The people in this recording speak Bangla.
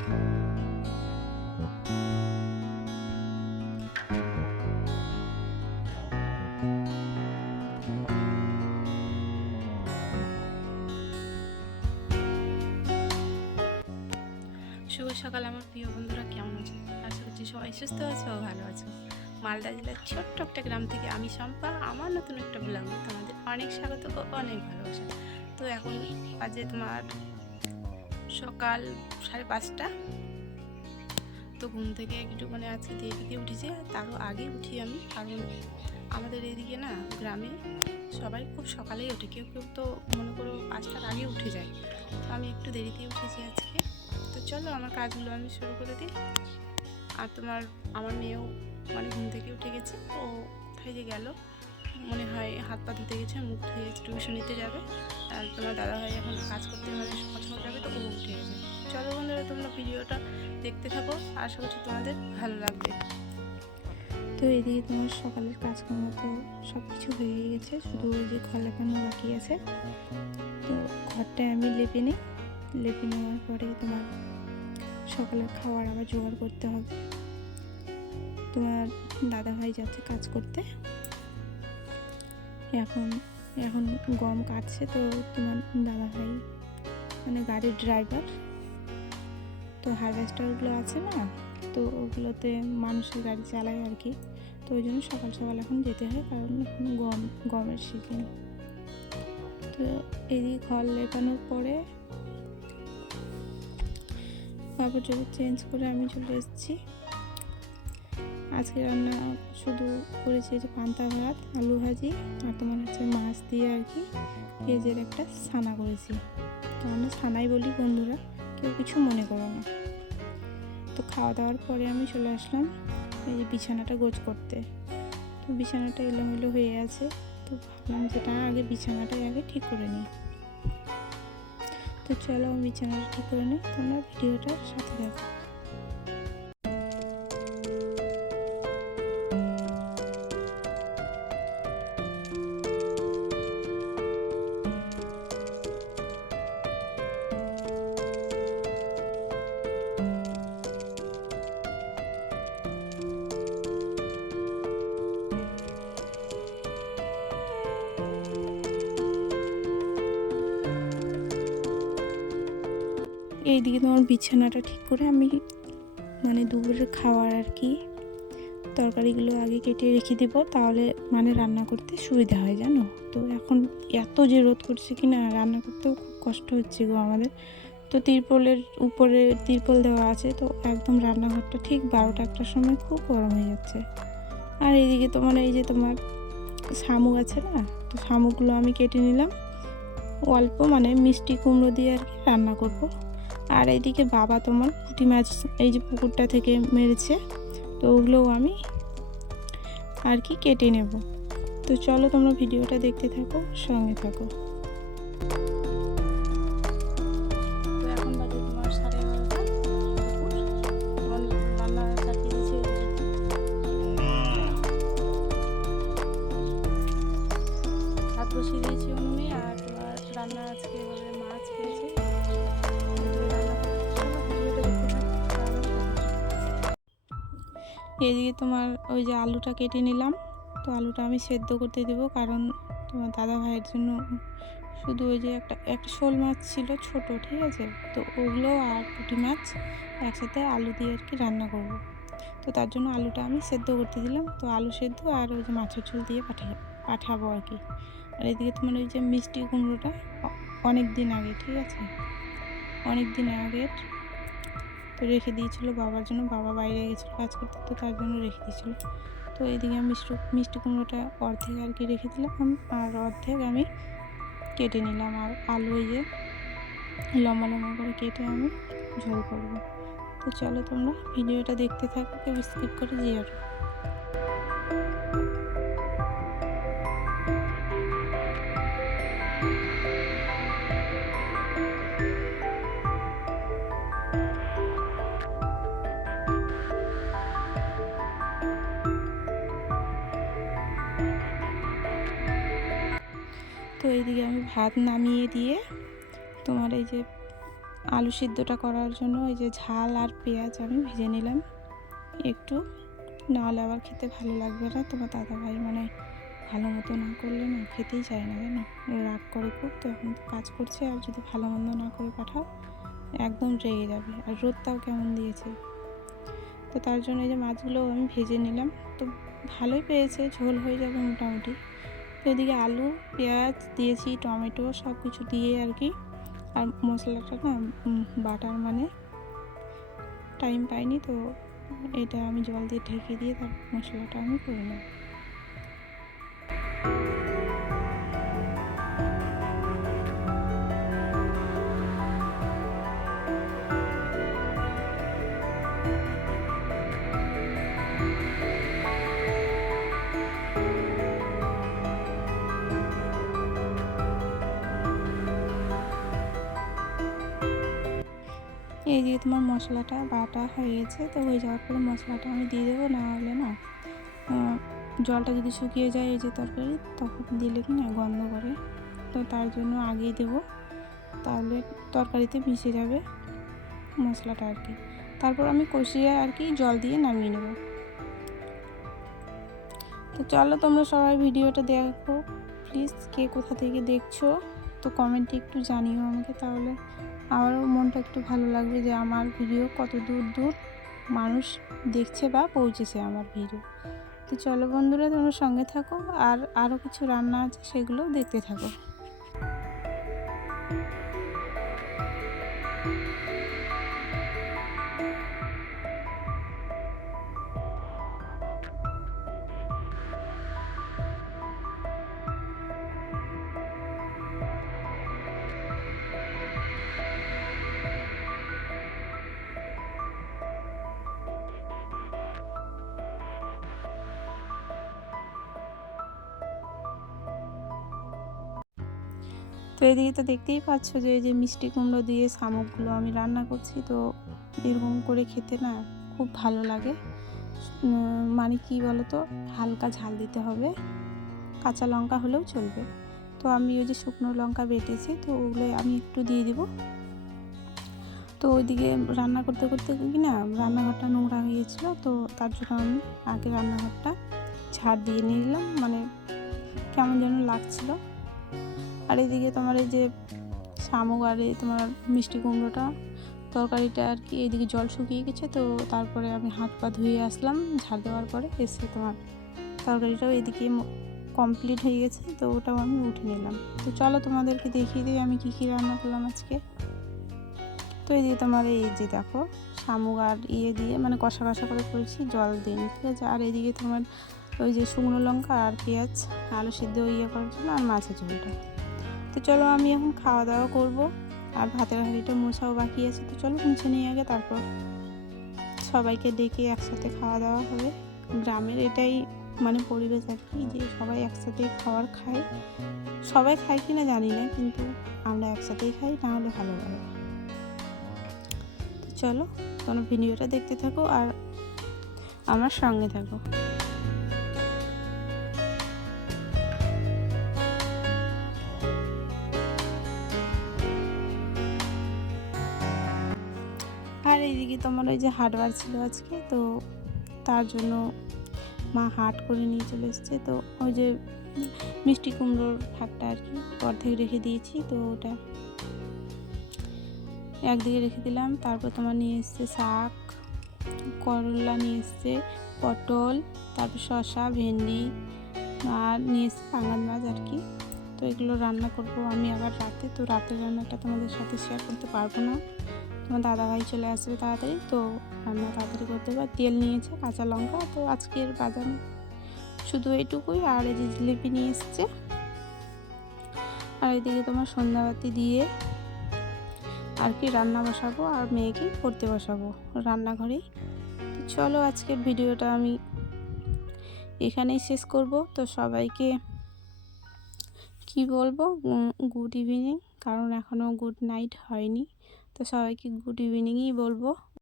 শুভ সকাল আমার প্রিয় বন্ধুরা, কেমন আছো? আশা করছি সবাই সুস্থ আছো ও ভালো আছো। মালদা জেলার ছোট্ট একটা গ্রাম থেকে আমি শম্পা আমার নতুন একটা ব্লগে তোমাদের অনেক স্বাগত ও অনেক ভালোবাসা। তো এখন বাজে তোমার সকাল 5:30। তো ঘুম থেকে একটু আজকে দেরিতে উঠেছি, তারও আগে উঠি আমি, কারণ আমাদের এদিকে না গ্রামে সবাই খুব সকালেই ওঠে, কেউ কেউ তো মনে করো 5টার আগে উঠে যায়। তো আমি একটু দেরিতে উঠেছি আজকে। তো চলো আমার কাজগুলো আমি শুরু করে দিই। আর আমার মেয়েও ঘুম থেকে উঠে গেছে, ও কোথায় যে গেল মনে হয়, হাত পা ধুতে গেছে, মুখ ধুয়ে টিউশন নিতে যাবে। আর তোমার দাদাভাই এখন কাজ করতে সকাল সকাল যাবে, তো ও উঠে গেছে। চলো বন্ধুরা, তোমরা ভিডিওটা দেখতে থাকো, আশা করছি তোমাদের ভালো লাগবে। তো এদিকে তোমার সকালের কাজকর্ম তো সব কিছু হয়ে গেছে, শুধু ওই যে ঘর লেপানো বাকি আছে। তো ঘরটায় আমি লেপে নিই, লেপে নেওয়ার পরে তোমার সকালের খাবার আবার জোগাড় করতে হবে। তোমার দাদাভাই যাচ্ছে কাজ করতে, এখন এখন গম কাটছে। তো তোমার দাদাভাই গাড়ির ড্রাইভার, তো হারভেস্টারগুলো আছে না, তো ওগুলোতে মানুষের গাড়ি চালায় আর কি। তো ওই জন্য সকাল সকাল এখন যেতে হয়, কারণ এখন গমের সিজন। তো এদিকে ঘর লেপানোর পরে কাপড় চোপড় চেঞ্জ করে আমি চলে এসেছি। আজকে রান্না শুধু করেছি যে পান্তা ভাত, আলু ভাজি, আর তোমার হচ্ছে মাছ দিয়ে আর কি পেঁয়াজের একটা ছানা করেছি। তো আমরা ছানাই বলি বন্ধুরা, কেউ কিছু মনে করো না। তো খাওয়া দাওয়ার পরে আমি চলে আসলাম এই যে বিছানাটা গোছ করতে। তো বিছানাটা এলোমেলো হয়ে আছে, তো ভাবলাম যেটা আগে বিছানাটাই আগে ঠিক করে নিই। তো চলো আমি বিছানাটা ঠিক করে নিই, তোমরা ভিডিওটার সাথে থাকো। এইদিকে তোমার বিছানাটা ঠিক করে আমি দুপুরের খাওয়ার আর কি তরকারিগুলো আগে কেটে রেখে দেবো, তাহলে রান্না করতে সুবিধা হয় জানো। তো এখন এত যে রোদ করছে কি না, রান্না করতেও খুব কষ্ট হচ্ছে গো আমাদের। তো তিরপলের উপরে তিরপল দেওয়া আছে, তো একদম রান্নাঘরটা ঠিক 12টা-1টার সময় খুব গরম হয়ে যাচ্ছে। আর এইদিকে এই যে তোমার শামুক আছে না, তো শামুকগুলো আমি কেটে নিলাম, অল্প মিষ্টি কুমড়ো দিয়ে আর কি রান্না করব। আর এইদিকে বাবা তোমার পুঁটি মাছ এই যে পুকুরটা থেকে মেরেছে, তো ওগুলোও আমি আর কি কেটে নেব। তো চলো তোমরা ভিডিওটা দেখতে থাকো, সঙ্গে থাকো। বসিয়ে দিয়েছি উনুনে, আর তোমার রান্না আজকে হবে মাছ পেয়েছি। এদিকে তোমার ওই যে আলুটা কেটে নিলাম, তো আলুটা আমি সেদ্ধ করতে দেবো, কারণ তোমার দাদা ভাইয়ের জন্য শুধু ওই যে একটা শোল মাছ ছিল ছোট, ঠিক আছে, তো ওগুলো আর পুঁটি মাছ একসাথে আলু দিয়ে আর কি রান্না করব। তো তার জন্য আলুটা আমি সেদ্ধ করতে দিলাম। তো আলু সেদ্ধ আর ওই যে মাছের ঝোল দিয়ে পাঠাবো আর কি। আর এদিকে তোমার ওই যে মিষ্টি কুমড়োটা অনেক দিন আগে, ঠিক আছে, অনেক দিন আগে তো রেখে দিয়েছিল বাবার জন্য, বাবা বাইরে গেছিলো কাজ করতে, তো তার জন্য রেখে দিয়েছিলো। তো এইদিকে আমি মিষ্টি কুমড়োটা অর্ধেক আর কি রেখে দিলাম, আর অর্ধেক আমি কেটে নিলাম। আর আলু ওই যে লম্বা লম্বা করে কেটে আমি ঝোল করবো। তো চলো তোমরা ভিডিওটা দেখতে থাকো, কেউ স্কিপ করে যেও। তো এইদিকে আমি ভাত নামিয়ে দিয়ে তোমার এই যে আলু সিদ্ধটা করার জন্য এই যে ঝাল আর পেঁয়াজ আমি ভেজে নিলাম একটু, নাহলে আবার খেতে ভালো লাগবে না। তোমার দাদাভাই মানে ভালো মতো না করলে না খেতেই চায় না, জানো, রাগ করে খুব। তো এখন তো কাজ করছে, আর যদি ভালো মন্দ না করে পাঠাও একদম রেগে যাবে। আর রোদটাও কেমন দিয়েছে, তো তার জন্য এই যে মাছগুলো আমি ভেজে নিলাম। তো ভালোই পেয়েছে, ঝোল হয়ে যাবে মোটামুটি। তো এদিকে আলু পেঁয়াজ দিয়েছি, টমেটো সব কিছু দিয়ে আর কি। আর মশলাটা না বাটার মানে টাইম পাইনি, তো এটা আমি জল দিয়ে ঢেকে দিয়ে তারপর মশলাটা আমি করে নেব। এই যে তোমার মশলাটা বাটা হয়ে গেছে, তো হয়ে যাওয়ার পরে মশলাটা আমি দিয়ে দেবো, না হলে না জলটা যদি শুকিয়ে যায় এই যে তরকারি, তখন দিলে কি না গন্ধ করে। তো তার জন্য আগেই দেবো, তাহলে তরকারিতে মিশে যাবে মশলাটা আর কি। তারপর আমি কষিয়ে আর কি জল দিয়ে নামিয়ে নেব। তো চলো তোমরা সবাই ভিডিওটা দেখো প্লিজ, কে কোথা থেকে দেখছো তো কমেন্টে একটু জানিও আমাকে, তাহলে আমারও মনটা একটু ভালো লাগবে যে আমার ভিডিও কত দূর দূর মানুষ দেখছে বা পৌঁছেছে আমার ভিডিও। তো চলো বন্ধুরা, তোমরা সঙ্গে থাকো, আর আরও কিছু রান্না আছে সেগুলোও দেখতে থাকো। তো এদিকে তো দেখতেই পাচ্ছ যে এই যে মিষ্টি কুমড়ো দিয়ে শামুকগুলো আমি রান্না করছি। তো এরকম করে খেতে না খুব ভালো লাগে। মানে কি বলো তো, হালকা ঝাল দিতে হবে, কাঁচা লঙ্কা হলেও চলবে। তো আমি ওই যে শুকনো লঙ্কা বেটেছি, তো ওগুলো আমি একটু দিয়ে দিব। তো ওইদিকে রান্না করতে করতে কি না রান্নাঘরটা নোংরা হয়ে গেছিলো, তো তার জন্য আমি আগে রান্নাঘরটা ঝাড় দিয়ে নিলাম, মানে কেমন যেন লাগছিলো। আর এদিকে তোমার এই যে শামুক আর এই তোমার মিষ্টি কুমড়োটা তরকারিটা আর কি, এইদিকে জল শুকিয়ে গেছে। তো তারপরে আমি হাত পা ধুয়ে আসলাম ঝাড় দেওয়ার পরে, এসে তোমার তরকারিটাও এদিকে কমপ্লিট হয়ে গেছে, তো ওটাও আমি উঠে নিলাম। তো চলো তোমাদেরকে দেখিয়ে দিই আমি কী কী রান্না করলাম আজকে। তো এদিকে তোমার এই যে দেখো শামুক আর দিয়ে মানে কষা কষা করে করেছি, জল দিইনি, ঠিক আছে। আর এদিকে তোমার ওই যে শুকনো লঙ্কা আর পেঁয়াজ আলু সিদ্ধ করার জন্য, আর মাছের ঝোলটা। তো চলো আমি এখন খাওয়া দাওয়া করবো, আর ভাতের হাঁড়িটা মোছাও বাকি আছে। তো চলো মুছে নিয়ে আগে, তারপর সবাইকে ডেকে একসাথে খাওয়া দাওয়া হবে। গ্রামের এটাই মানে পরিবেশ আর কি, যে সবাই একসাথেই খায়। সবাই খায় কি না জানি না, কিন্তু আমরা একসাথেই খাই, না হলে ভালো লাগে। তো চলো তোমরা ভিডিওটা দেখতে থাকো আর আমার সঙ্গে থাকো। আর এইদিকে তোমার ওই যে হাটবার ছিল আজকে, তো তার জন্য মা হাট করে নিয়ে চলে এসছে। তো ওই যে মিষ্টি কুমড়োর ভাগটা আর কি অর্ধেক রেখে দিয়েছি, তো ওটা একদিকে রেখে দিলাম। তারপর তোমার নিয়ে এসছে শাক, করলা নিয়ে এসছে, পটল, তারপর শসা, ভেন্ডি, আর নিয়ে এসছে পাঙ্গাস মাছ আর কি। তো এগুলো রান্না করব আমি আবার রাতে। তো রাতের রান্নাটা তোমাদের সাথে শেয়ার করতে পারবো না, তোমার দাদাভাই চলে আসবে তাড়াতাড়ি, তো রান্না তাড়াতাড়ি করতে হবে। তেল নিয়েছে, কাঁচা লঙ্কা, তো আজকের বাজার শুধু এইটুকুই। আর এই যে জিলিপি নিয়ে এসছে। আর এদিকে তোমার সন্ধ্যাবাতি দিয়ে আর কি রান্না বসাবো, আর মেয়েকে পড়তে বসাবো রান্নাঘরেই। তো চলো আজকের ভিডিওটা আমি এখানেই শেষ করব। তো সবাইকে কি বলবো, গুড ইভিনিং, কারণ এখনও গুড নাইট হয়নি। তো সবাইকে গুড ইভিনিংই বলবো।